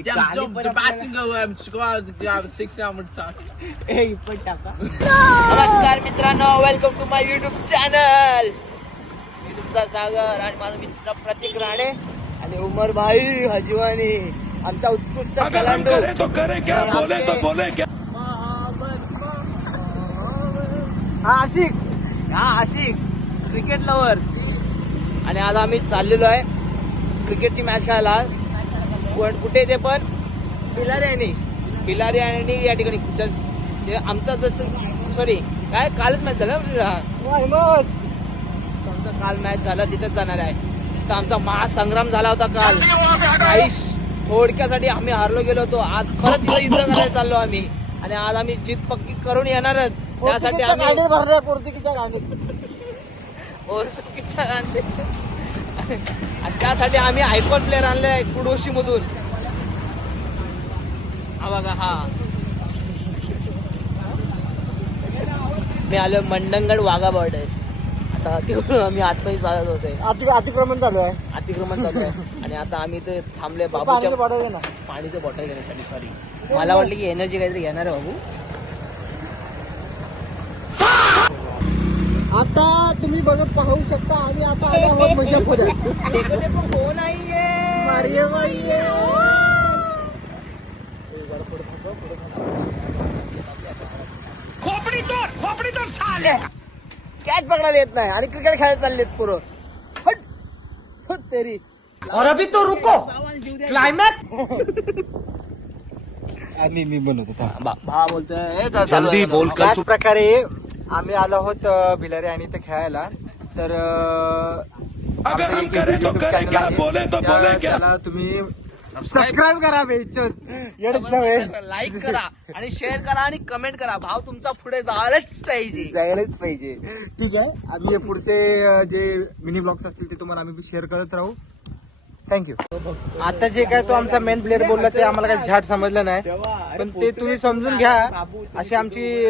नमस्कार मित्रांनो, welcome to my YouTube channel. मी तुमचा सागर आणि माझा मित्र प्रतीक राणे आणि उमर भाई हजवानी, आमचा उत्कृष्ट कलांडू. हा आशिक क्रिकेट लवर. आणि आज आम्ही चाललेलो आहे क्रिकेटची मॅच खेळायला. कुठे ते पण बिलारी आणि या ठिकाणी आमचा जसं सॉरी काय कालच मॅच झाला. आमचा काल मॅच झाला, तिथेच जाणार आहे. तर आमचा महासंग्राम झाला होता काल. काही थोडक्यासाठी आम्ही हारलो गेलो होतो. आज परत तिथं युद्ध करायला चाललो आम्ही. आणि आज आम्ही जीत पक्की करून येणारच. त्यासाठी आम्ही पोर्तुगीजच्या गांधी आणि त्यासाठी आम्ही आयकॉन प्लेअर आणले कुडोशी मधून. हा बघा, हा मी आलो मंडणगड वाघा बॉर्डर. आता तिकडून आम्ही आतमध्ये चालत होते. अतिक्रमण चालू आहे. आणि आता आम्ही ते थांबले बाबूच्या पाणीचं बॉटल घेण्यासाठी. सॉरी, मला वाटलं की एनर्जी काहीतरी घेणार आहे बाबू. आता तुम्ही बघत पाहू शकता आम्ही आता आलो आहोत मशापुऱ्यात. देखो कोण नाहीये. खोपडी तो कॅच पकडायला येत नाही आणि क्रिकेट खेळायला चाललेत पुरं. तेरी और अभी तो रुको, क्लायमॅक्स. मी बनवत होता. भावा बोलतोय जल्दी बोल. त्याच प्रकारे आम्ही आलो आहोत भिलारी आणि इथे खेळायला. तर त्याला तुम्ही सबस्क्राईब करा, लाईक करा आणि शेअर करा आणि कमेंट करा. भाव तुमचा पुढे जायलाच पाहिजे. ठीक आहे. आम्ही पुढचे जे मिनी ब्लॉग्स असतील ते तुम्हाला आम्ही शेअर करत राहू. थँक्यू. आता जे काय तो आमचा मेन प्लेअर बोलला ते आम्हाला काही झाट समजलं नाही, पण ते तुम्ही समजून घ्या. अशी आमची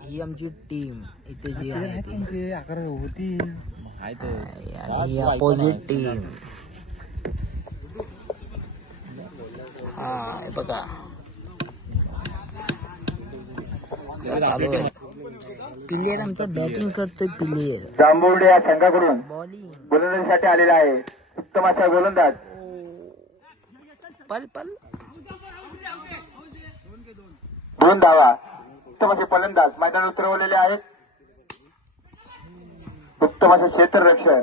ही आमची टीम इथे जी आहे ती होती आणि अपोजिट टीम. हा बघा, प्लेयर आमचा बॅटिंग करतोय. प्लेयर जांभुर्डे या संघाकडून बॉलिंग गोलंदाजीसाठी आलेला आहे. उत्तम असा गोलंदाज. पल 2 धावा. उत्तम असे फलंदाज मैदान उतरवलेले आहेत. उत्तम असे क्षेत्ररक्षण.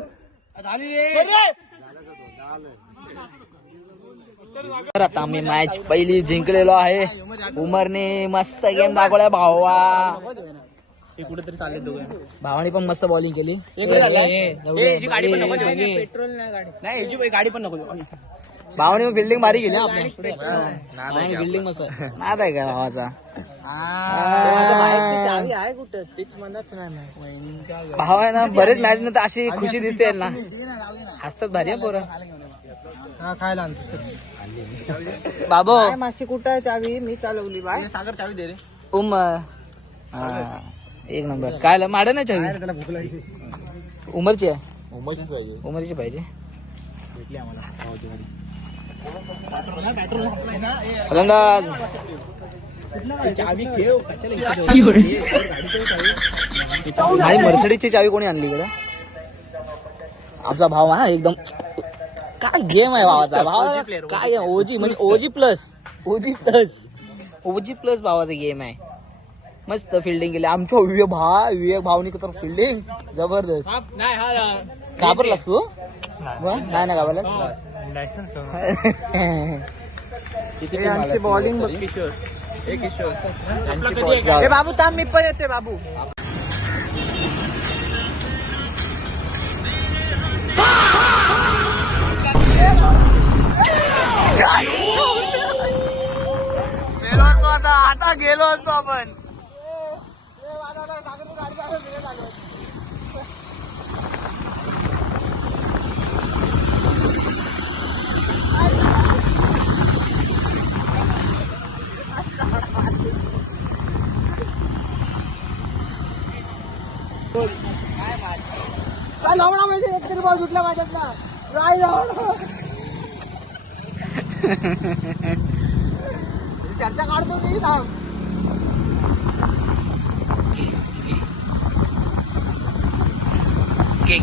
तर आता आम्ही मॅच पहिली जिंकलेलो आहे. उमरने मस्त गेम दाखवलाय भावा. कुठेतरी चालले दोघे. भावाने पण मस्त बॉलिंग केली. गाडी पण नको, पेट्रोल नाही गाडी पण नको. भावाने फिल्डिंग भारी केली आपल्या. फिल्डिंग मस्त नाद आहे का भावाचा. आहे कुठं तेच म्हणत नाही. भाव आहे ना, बरेच मॅच नंतर अशी खुशी दिसते ना, हसतात भारी आहे पोरं. खायला बाबो माशी कुठं आहे चावी? मी चालवली बाय. सागर चावी दे रे. उमर एक नंबर. काय माड नाही चावी. त्याला भूक लागली. उमरची आहे. उमरची पाहिजे. भेटली आम्हाला फलंदाज. माझी मर्सिडीजची चावी कोणी आणली इकडे? आमचा भाव आहे एकदम. काय गेम आहे भावाचा. भाव काय ओजी म्हणजे ओजी प्लस भावाचा गेम आहे. मस्त फिल्डिंग केली आमच्या विवेक भावनी तर फिल्डिंग जबरदस्त. घाबरलास तू? नाही ना घाबरलास. आमची बॉलिंग बाबू थांब, मी पण येते बाबू. आता गेलो असतो आपण. काय लावणा म्हणजे एक तरी बॉल सुटला माझ्यातला. काय लावणा चर्चा काढतो मी थांब. के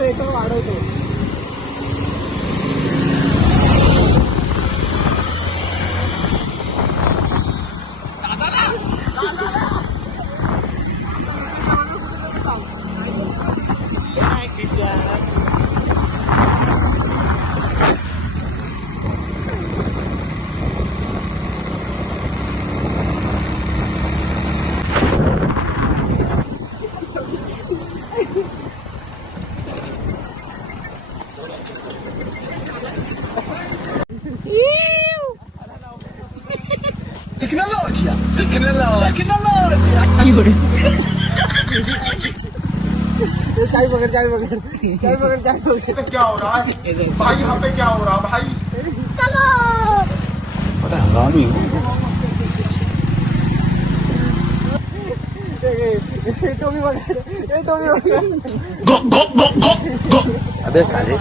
रेशन वाढवतो. काय बघत काय बघत काय बघत काय बघत. क्या हो रहा है भाई, यहाँ पे क्या हो रहा भाई? बड़ा हरामी हो. तो भी बघत तो भी बघत. अबे साले.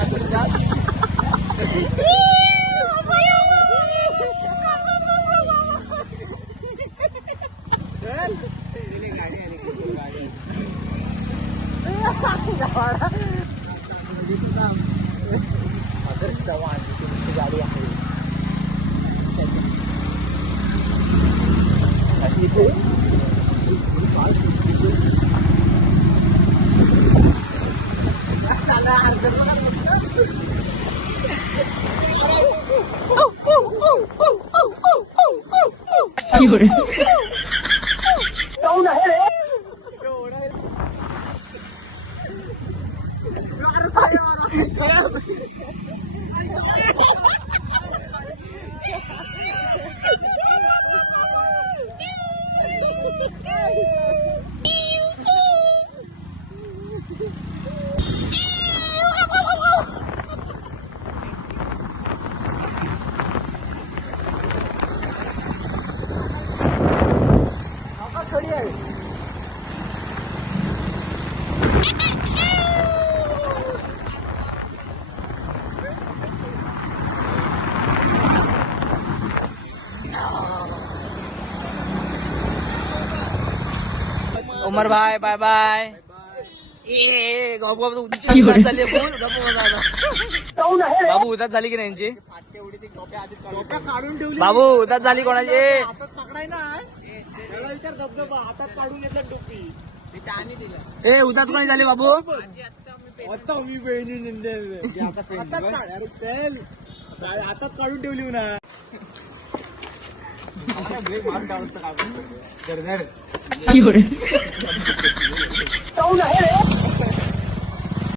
चव्हाण तुमची गाडी आहे. उमर भाई बाय बाय. चालली बाबू उदास झाली की नाही यांची. काढून ठेवली बाबू उदास झाली कोणाची. हातात पकडाय ना. त्याला विचार धबधबा हातात काढून येतात टोपी. ए उदास कोणी झाली बाबू. आता मी बहिणी हातात काढून ठेवली ना. की